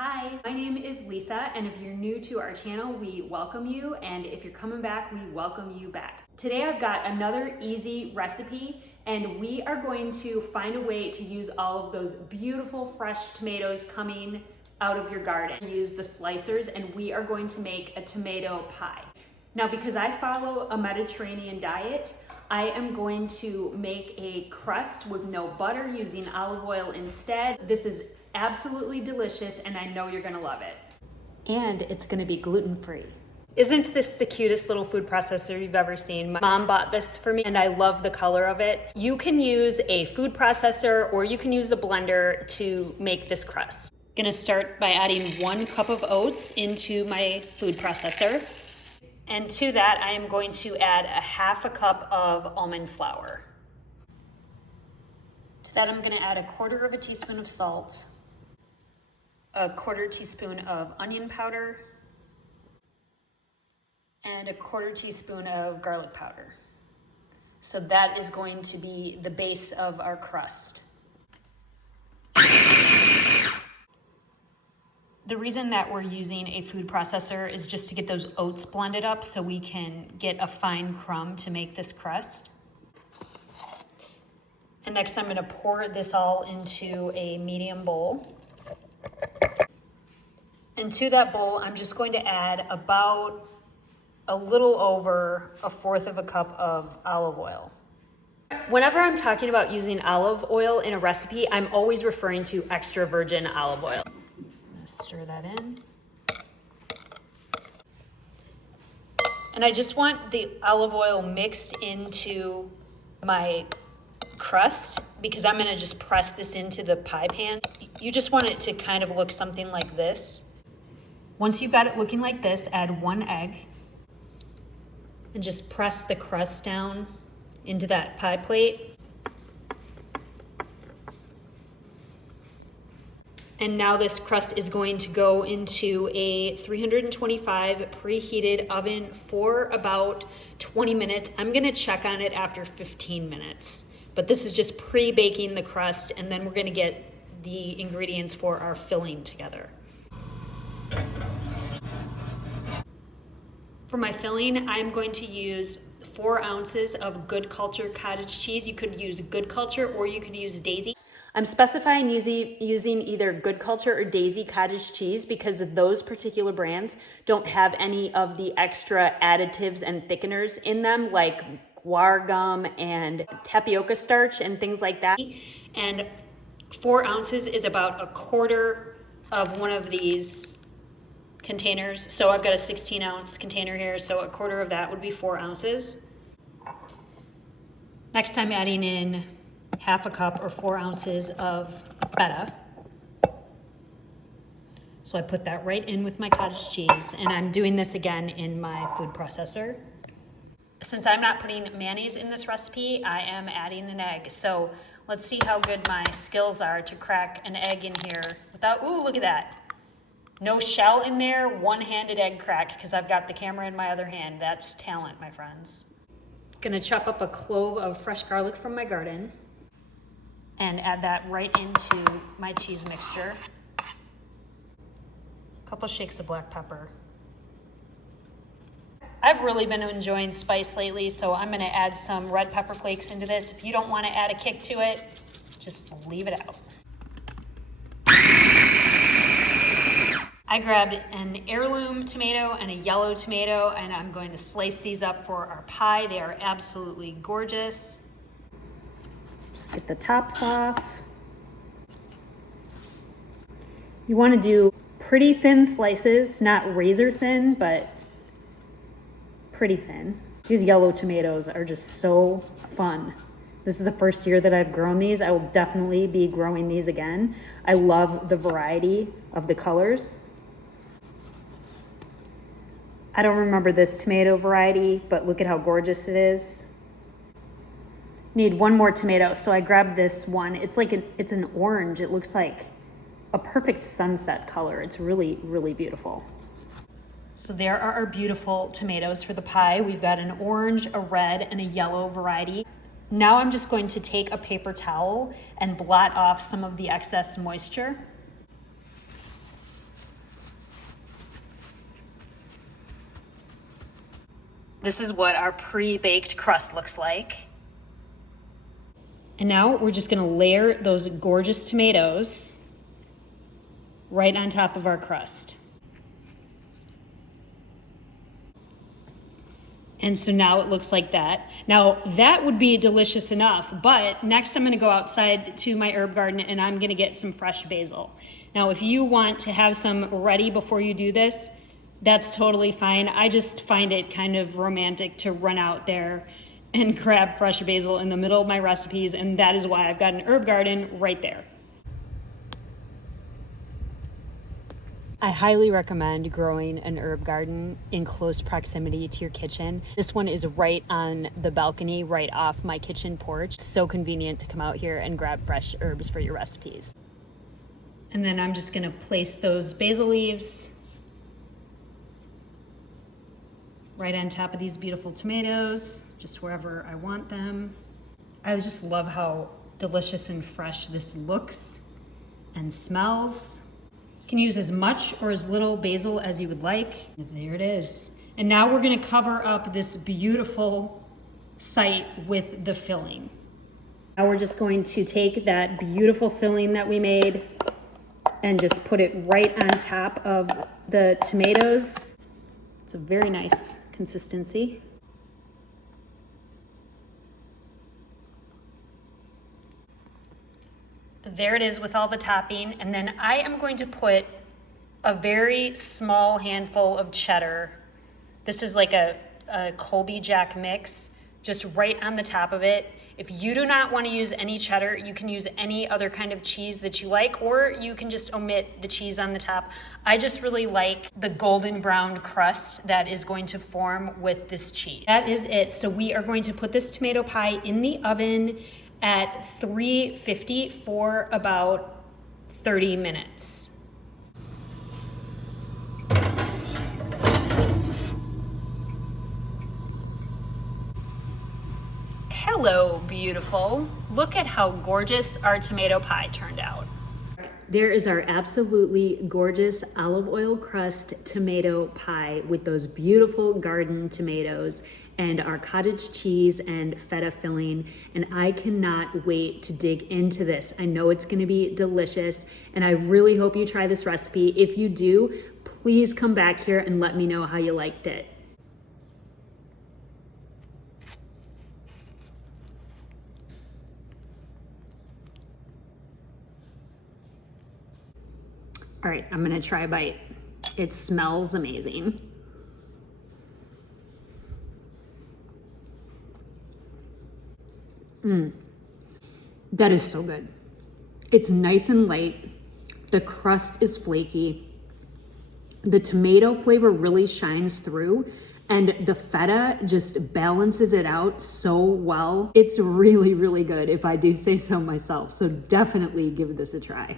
Hi, my name is Lisa, and if you're new to our channel, we welcome you, and if you're coming back, we welcome you back. Today I've got another easy recipe, and we are going to find a way to use all of those beautiful fresh tomatoes coming out of your garden. Use the slicers, and we are going to make a tomato pie. Now, because I follow a Mediterranean diet, I am going to make a crust with no butter using olive oil instead. This is absolutely delicious, and I know you're gonna love it. And it's gonna be gluten-free. Isn't this the cutest little food processor you've ever seen? My mom bought this for me, and I love the color of it. You can use a food processor, or you can use a blender to make this crust. Gonna start by adding 1 cup of oats into my food processor. And to that, I am going to add a 1/2 cup of almond flour. To that, I'm gonna add 1/4 teaspoon of salt, 1/4 teaspoon of onion powder, and 1/4 teaspoon of garlic powder. So that is going to be the base of our crust. The reason that we're using a food processor is just to get those oats blended up so we can get a fine crumb to make this crust. And next I'm gonna pour this all into a medium bowl. And to that bowl, I'm just going to add about a little over 1/4 cup of olive oil. Whenever I'm talking about using olive oil in a recipe, I'm always referring to extra virgin olive oil. I'm gonna stir that in. And I just want the olive oil mixed into my crust because I'm gonna just press this into the pie pan. You just want it to kind of look something like this. Once you've got it looking like this, add 1 egg and just press the crust down into that pie plate. And now this crust is going to go into a 325 preheated oven for about 20 minutes. I'm gonna check on it after 15 minutes, but this is just pre-baking the crust, and then we're gonna get the ingredients for our filling together. For my filling, I'm going to use 4 ounces of Good Culture cottage cheese. You could use Good Culture or you could use Daisy. I'm specifying using either Good Culture or Daisy cottage cheese because those particular brands don't have any of the extra additives and thickeners in them, like guar gum and tapioca starch and things like that. And 4 ounces is about 1/4 of one of these containers. So I've got a 16-ounce container here, so 1/4 of that would be 4 ounces. Next, I'm adding in 1/2 cup or 4 ounces of feta. So I put that right in with my cottage cheese, and I'm doing this again in my food processor. Since I'm not putting mayonnaise in this recipe, I am adding an egg. So let's see how good my skills are to crack an egg in here without, ooh, look at that. No shell in there, one-handed egg crack, because I've got the camera in my other hand. That's talent, my friends. Gonna chop up a clove of fresh garlic from my garden and add that right into my cheese mixture. A couple shakes of black pepper. I've really been enjoying spice lately, so I'm gonna add some red pepper flakes into this. If you don't wanna add a kick to it, just leave it out. I grabbed an heirloom tomato and a yellow tomato, and I'm going to slice these up for our pie. They are absolutely gorgeous. Just get the tops off. You want to do pretty thin slices, not razor thin, but pretty thin. These yellow tomatoes are just so fun. This is the first year that I've grown these. I will definitely be growing these again. I love the variety of the colors. I don't remember this tomato variety, but look at how gorgeous it is. Need 1 more tomato, so I grabbed this one. It's an orange. It looks like a perfect sunset color. It's really, really beautiful. So there are our beautiful tomatoes for the pie. We've got an orange, a red, and a yellow variety. Now I'm just going to take a paper towel and blot off some of the excess moisture. This is what our pre-baked crust looks like. And now we're just gonna layer those gorgeous tomatoes right on top of our crust. And so now it looks like that. Now that would be delicious enough, but next I'm gonna go outside to my herb garden and I'm gonna get some fresh basil. Now if you want to have some ready before you do this, that's totally fine. I just find it kind of romantic to run out there and grab fresh basil in the middle of my recipes, and that is why I've got an herb garden right there. I highly recommend growing an herb garden in close proximity to your kitchen. This one is right on the balcony, right off my kitchen porch. So convenient to come out here and grab fresh herbs for your recipes. And then I'm just gonna place those basil leaves right on top of these beautiful tomatoes, just wherever I want them. I just love how delicious and fresh this looks and smells. You can use as much or as little basil as you would like. There it is. And now we're gonna cover up this beautiful site with the filling. Now we're just going to take that beautiful filling that we made and just put it right on top of the tomatoes. It's a very nice consistency. There it is with all the topping, and then I am going to put a very small handful of cheddar. This is like a Colby Jack mix, just right on the top of it. If you do not want to use any cheddar, you can use any other kind of cheese that you like, or you can just omit the cheese on the top. I just really like the golden brown crust that is going to form with this cheese. That is it. So we are going to put this tomato pie in the oven at 350 for about 30 minutes. Hello, beautiful. Look at how gorgeous our tomato pie turned out. There is our absolutely gorgeous olive oil crust tomato pie with those beautiful garden tomatoes and our cottage cheese and feta filling. And I cannot wait to dig into this. I know it's gonna be delicious, and I really hope you try this recipe. If you do, please come back here and let me know how you liked it. All right, I'm gonna try a bite. It smells amazing. That is so good. It's nice and light. The crust is flaky. The tomato flavor really shines through, and the feta just balances it out so well. It's really, really good, if I do say so myself. So definitely give this a try.